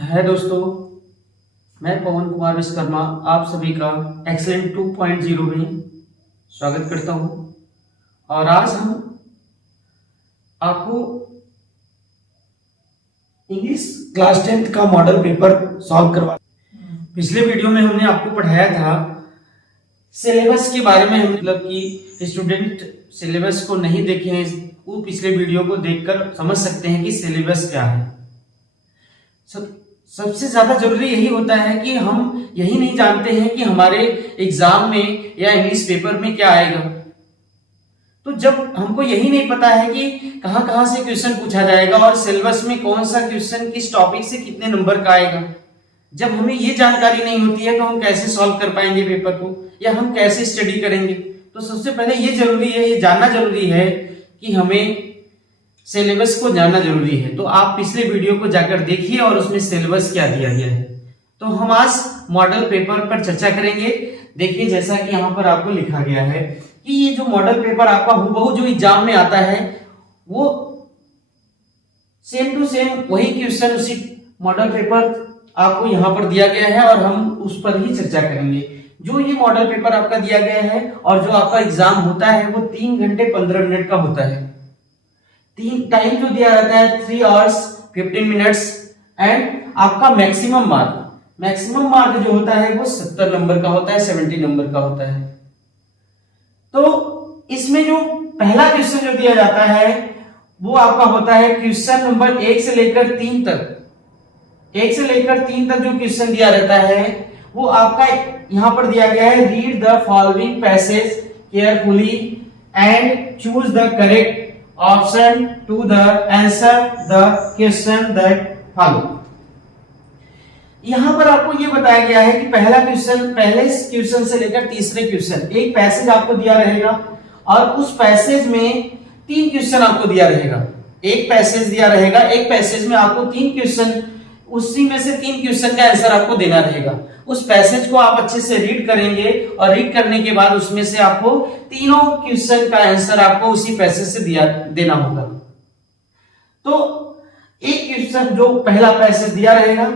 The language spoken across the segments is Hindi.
है दोस्तों, मैं पवन कुमार विश्वकर्मा आप सभी का एक्सेलेंट 2.0 में स्वागत करता हूं। और आज हम आपको इंग्लिश क्लास 10th का मॉडल पेपर सॉल्व करवा। पिछले वीडियो में हमने आपको पढ़ाया था सिलेबस के बारे में। मतलब कि स्टूडेंट सिलेबस को नहीं देखे हैं वो पिछले वीडियो को देखकर समझ सकते हैं कि सिलेबस क्या है। सबसे ज्यादा जरूरी यही होता है कि हम यही नहीं जानते हैं कि हमारे एग्जाम में या इंग्लिश पेपर में क्या आएगा। तो जब हमको यही नहीं पता है कि कहां कहां से क्वेश्चन पूछा जाएगा और सिलेबस में कौन सा क्वेश्चन किस टॉपिक से कितने नंबर का आएगा, जब हमें ये जानकारी नहीं होती है तो हम कैसे सॉल्व कर पाएंगे पेपर को, या हम कैसे स्टडी करेंगे। तो सबसे पहले ये जरूरी है, ये जानना जरूरी है कि हमें सिलेबस को जानना जरूरी है। तो आप पिछले वीडियो को जाकर देखिए और उसमें सिलेबस क्या दिया गया है। तो हम आज मॉडल पेपर पर चर्चा करेंगे। देखिए जैसा कि यहाँ पर आपको लिखा गया है कि ये जो मॉडल पेपर आपका हूबहू जो एग्जाम में आता है वो सेम टू सेम वही क्वेश्चन उसी मॉडल पेपर आपको यहाँ पर दिया गया है और हम उस पर ही चर्चा करेंगे। जो ये मॉडल पेपर आपका दिया गया है और जो आपका एग्जाम होता है वो 3 घंटे 15 मिनट का होता है। टाइम जो दिया रहता है 3 hours 15 minutes एंड आपका मैक्सिमम मार्क जो होता है वो 70 नंबर का होता है, 70 नंबर का होता है। तो इसमें जो पहला क्वेश्चन जो दिया जाता है वो आपका होता है क्वेश्चन नंबर 1 से लेकर 3 तक। 1 से लेकर 3 तक जो क्वेश्चन दिया रहता है वो आपका यहां पर दिया गया है, read the following passage carefully and choose the correct option to the answer the question that follow. यहां पर आपको ये बताया गया है कि पहले क्वेश्चन से लेकर तीसरे क्वेश्चन एक पैसेज आपको दिया रहेगा और उस पैसेज में 3 क्वेश्चन आपको दिया रहेगा। एक पैसेज दिया रहेगा, एक पैसेज में आपको 3 क्वेश्चन, उसी में से 3 क्वेश्चन का आंसर आपको देना रहेगा। उस पैसेज को आप अच्छे से रीड करेंगे और रीड करने के बाद उसमें से आपको तीनों क्वेश्चन का आंसर आपको उसी पैसेज से देना होगा। तो एक क्वेश्चन जो पहला पैसेज दिया रहेगा,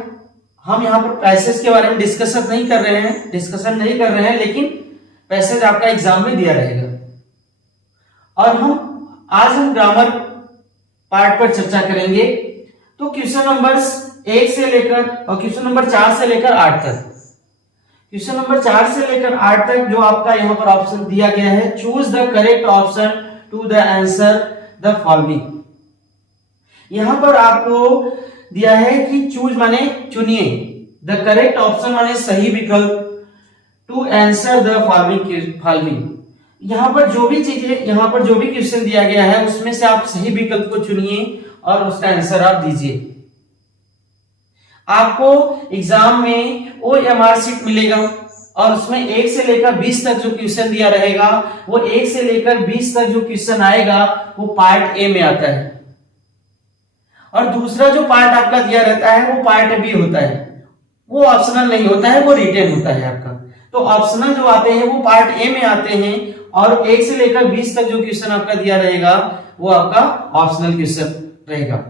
हम यहाँ पर पैसेज के बारे में डिस्कशन नहीं कर रहे हैं, लेकिन पैसेज आपका एग्जाम में दिया रहेगा। और आज हम ग्रामर पार्ट पर चर्चा करेंगे। तो क्वेश्चन नंबर 1 से लेकर और क्वेश्चन नंबर 4 से लेकर 8 तक, क्वेश्चन नंबर 4 से लेकर 8 तक जो आपका यहाँ पर ऑप्शन दिया गया है, choose the correct option to the answer the following. यहां पर आपको दिया है कि चूज माने चुनिए, द करेक्ट ऑप्शन माने सही विकल्प, टू आंसर द फॉलोइंग। यहाँ पर जो भी क्वेश्चन दिया गया है उसमें से आप सही विकल्प को चुनिए और उसका आंसर आप दीजिए। आपको एग्जाम में OMR शीट मिलेगा और उसमें 1 से लेकर 20 तक जो क्वेश्चन दिया रहेगा वो 1 से लेकर 20 तक जो क्वेश्चन आएगा वो पार्ट ए में आता है। और दूसरा जो पार्ट आपका दिया रहता है वो पार्ट बी होता है, वो ऑप्शनल नहीं होता है, वो रिटेन होता है आपका। तो ऑप्शनल जो आते हैं वो पार्ट ए में आते हैं और 1 से लेकर 20 तक जो क्वेश्चन आपका दिया रहेगा वो आपका ऑप्शनल क्वेश्चन रहेगा।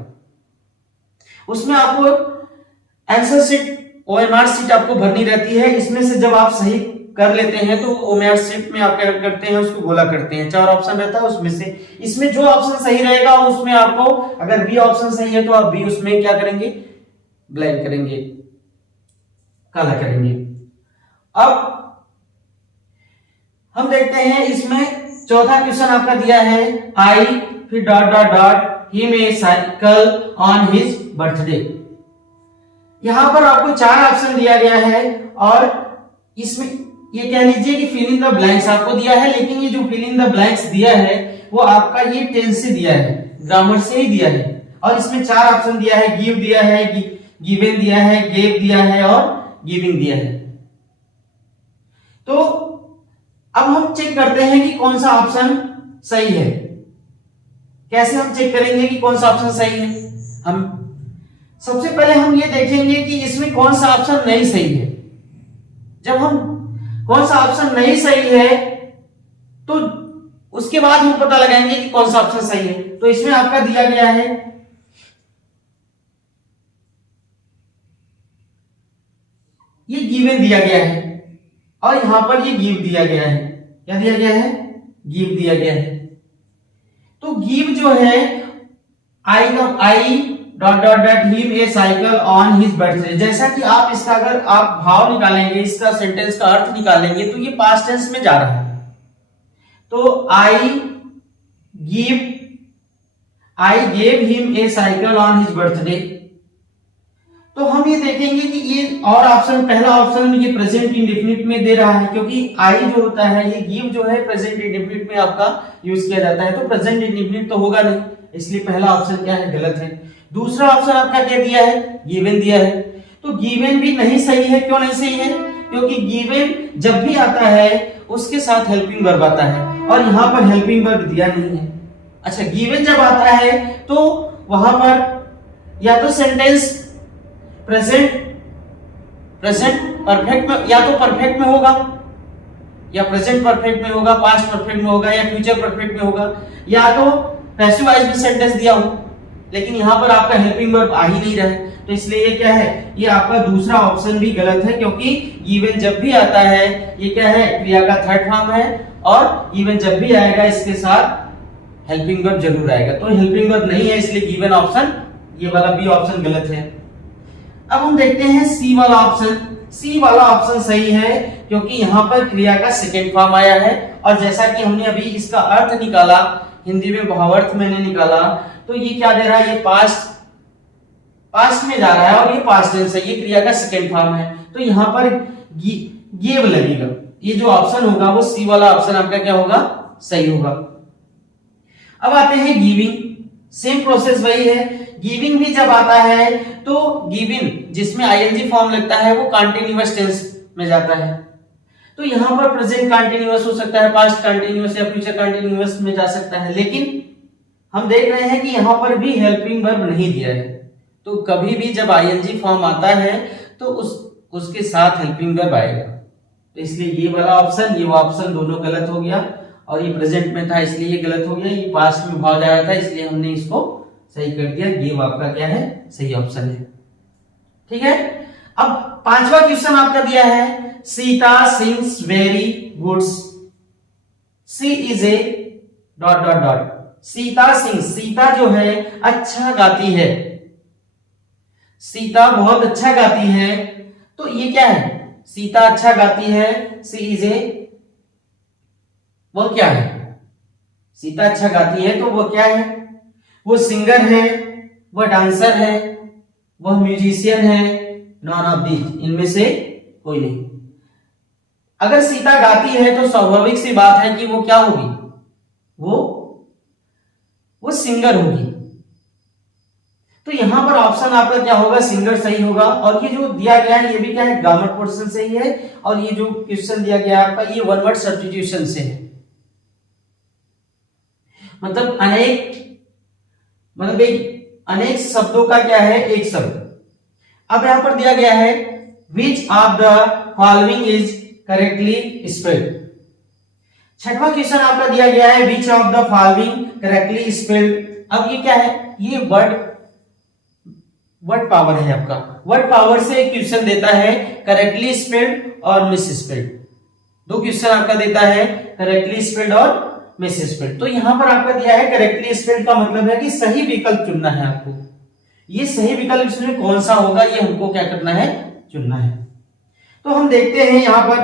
उसमें आपको आंसर शीट OMR शीट आपको भरनी रहती है। इसमें से जब आप सही कर लेते हैं तो OMR शीट में आप क्या करते हैं, उसको गोला करते हैं। 4 ऑप्शन रहता है उसमें से, इसमें जो ऑप्शन सही रहेगा उसमें आपको, अगर बी ऑप्शन सही है तो आप बी उसमें क्या करेंगे, ब्लैंक करेंगे, काला करेंगे। अब हम देखते हैं इसमें चौथा क्वेश्चन आपका दिया है, आई फिर dot dot dot he may cycle on his birthday. यहां पर आपको 4 ऑप्शन दिया गया है और इसमें ये कह लीजिए कि फिल इन द ब्लैंक्स आपको दिया है, लेकिन ये जो फिल इन द ब्लैंक्स दिया है वो आपका ये टेंस से दिया है, ग्रामर से ही दिया है। और इसमें 4 ऑप्शन दिया है, गिव दिया है, गिवन दिया है, गेव दिया है और गिविंग दिया है। तो अब हम चेक करते हैं कि कौन सा ऑप्शन सही है। कैसे हम चेक करेंगे कि कौन सा ऑप्शन सही है? हम सबसे पहले हम ये देखेंगे कि इसमें कौन सा ऑप्शन नहीं सही है। जब हम कौन सा ऑप्शन नहीं सही है तो उसके बाद हम पता लगाएंगे कि कौन सा ऑप्शन सही है। तो इसमें आपका दिया गया है ये गिवन दिया गया है और यहां पर ये गिव दिया गया है। क्या दिया गया है? गिव दिया गया है। तो गिव जो है I dot dot dot him a cycle on his birthday. जैसा कि आप इसका अगर आप भाव निकालेंगे, इसका सेंटेंस का अर्थ निकालेंगे, तो ये पास्ट टेंस में जा रहा है। तो I gave him a cycle on his birthday. तो हम ये देखेंगे कि ये और ऑप्शन, पहला ऑप्शन ये प्रेजेंट इंडेफिनिट में दे रहा है, क्योंकि आई जो होता है, ये गिव जो है प्रेजेंट इंडेफिनिट में आपका यूज किया जाता है, तो प्रेजेंट इंडेफिनिट तो होगा नहीं, इसलिए पहला ऑप्शन क्या है? गलत है। दूसरा ऑप्शन आपका क्या दिया है? गिवन दिया है। तो गिवन भी नहीं सही है। क्यों नहीं सही है? क्योंकि गिवन जब भी आता है उसके साथ हेल्पिंग वर्ब आता है और यहां पर हेल्पिंग वर्ब दिया नहीं है। अच्छा, गिवन जब आता है तो वहां पर या तो सेंटेंस प्रेजेंट परफेक्ट में, या तो परफेक्ट में होगा, या प्रेजेंट परफेक्ट में होगा, पास्ट परफेक्ट में होगा, या फ्यूचर परफेक्ट में होगा, या तो पैसिव वॉइस में सेंटेंस दिया हो, लेकिन यहां पर आपका हेल्पिंग वर्ब आ ही नहीं रहा है। तो इसलिए ये क्या है? ये आपका दूसरा ऑप्शन भी गलत है, क्योंकि गिवन जब भी आता है ये क्या है? क्रिया का थर्ड फॉर्म है और गिवन जब भी आएगा इसके साथ हेल्पिंग वर्ब जरूर आएगा। तो हेल्पिंग वर्ब नहीं है, इसलिए गिवन ऑप्शन, ये वाला बी ऑप्शन गलत है। अब हम देखते हैं सी वाला ऑप्शन। सी वाला ऑप्शन सही है, क्योंकि यहां पर क्रिया का सेकेंड फॉर्म आया है और जैसा कि हमने अभी इसका अर्थ निकाला, हिंदी में भावार्थ मैंने निकाला, तो ये क्या दे रहा है? ये पास्ट में जा रहा है और ये पास्ट टेंस है, ये क्रिया का सेकेंड फॉर्म है, तो यहां पर गिव लगेगा। ये जो ऑप्शन होगा वो सी वाला ऑप्शन आपका क्या होगा? सही होगा। अब आते हैं गिविंग। सेम प्रोसेस वही है। गिविंग भी जब आता है तो गिविंग जिसमें आईएनजी फॉर्म लगता है वो कंटीन्यूअस टेंस में जाता है। तो यहां पर प्रेजेंट कंटीन्यूअस हो सकता है, पास्ट कंटीन्यूअस या फ्यूचर कंटीन्यूअस में जा सकता है, लेकिन हम देख रहे हैं कि यहां पर भी हेल्पिंग वर्ब नहीं दिया है। तो कभी भी जब आईएनजी फॉर्म आता है तो उसके साथ हेल्पिंग वर्ब आएगा। तो इसलिए ये वाला ऑप्शन, ये ऑप्शन दोनों गलत हो गया और ये प्रेजेंट में था इसलिए ये गलत हो गया। ये पास्ट में भाव जा रहा था इसलिए हमने इसको सही कर दिया। ये आपका क्या है? सही ऑप्शन है। ठीक है। अब पांचवा क्वेश्चन आपका दिया है, Sita sings very goods, she is a dot dot dot. Sita sings, Sita जो है अच्छा गाती है, सीता बहुत अच्छा गाती है, तो ये क्या है? सीता अच्छा गाती है, सी इज ए, वो क्या है? सीता अच्छा गाती है तो वो क्या है? वो सिंगर है, वो डांसर है, वह म्यूजिशियन है, नॉन ऑफ दीज, इनमें से कोई नहीं। अगर सीता गाती है तो स्वाभाविक सी बात है कि वो क्या होगी? वो सिंगर होगी। तो यहां पर ऑप्शन आपका क्या होगा? सिंगर सही होगा। और ये जो दिया गया है ये भी क्या है? ग्रामर पोर्शन से ही है। और ये जो क्वेश्चन दिया गया है आपका, ये वन वर्ड सब्स्टिट्यूशन से है। मतलब अनेक शब्दों का क्या है? एक शब्द। अब यहां पर दिया गया है which of the following is correctly spelled. छठवां क्वेश्चन आपका दिया गया है which of the following correctly spelled. अब ये क्या है? ये वर्ड पावर है आपका। वर्ड पावर से क्वेश्चन देता है करेक्टली स्पेल्ड और मिस स्पेल्ड। दो क्वेश्चन आपका देता है करेक्टली स्पेल्ड और मिस स्पेल्ड। तो यहां पर आपका दिया है करेक्टली स्पेल्ड का मतलब है कि सही विकल्प चुनना है आपको। ये सही विकल्प इसमें कौन सा होगा ये हमको क्या करना है? चुनना है। तो हम देखते हैं यहां पर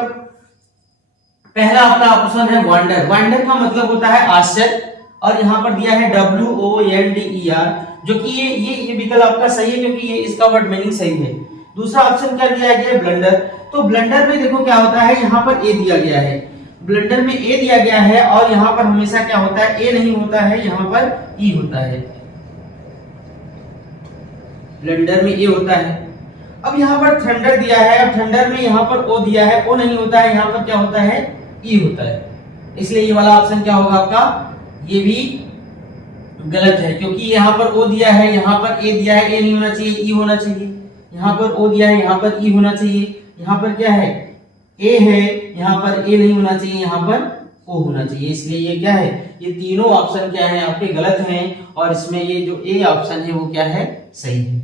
पहला आपका ऑप्शन है वंडर। वंडर का मतलब होता है आश्चर्य और यहां पर दिया है WONDER, जो कि ये विकल्प आपका सही है क्योंकि ये इसका वर्ड मीनिंग सही है। दूसरा ऑप्शन क्या दिया गया है? ब्लंडर। तो ब्लंडर में देखो क्या होता है, यहां पर ए दिया गया है, ब्लंडर में ए दिया गया है और यहां पर हमेशा क्या होता है? ए नहीं होता है, यहां पर ई होता है। ब्लंडर में ए होता है। अब यहां पर थंडर दिया है, अब थंडर में यहां पर ओ दिया है, ओ नहीं होता है, यहां पर क्या होता है? ई होता है। इसलिए ये वाला ऑप्शन क्या होगा आपका? ये भी गलत है क्योंकि यहां पर ओ दिया है, यहां पर ए दिया है, ए नहीं होना चाहिए, ई होना चाहिए। यहां पर ओ दिया है, यहां पर ई होना चाहिए। यहां पर क्या है? ए है, यहां पर ए नहीं होना चाहिए, यहां पर ओ होना चाहिए। इसलिए ये क्या है? ये तीनों ऑप्शन क्या है? आपके गलत हैं और इसमें ये जो ए ऑप्शन है वो क्या है? सही है।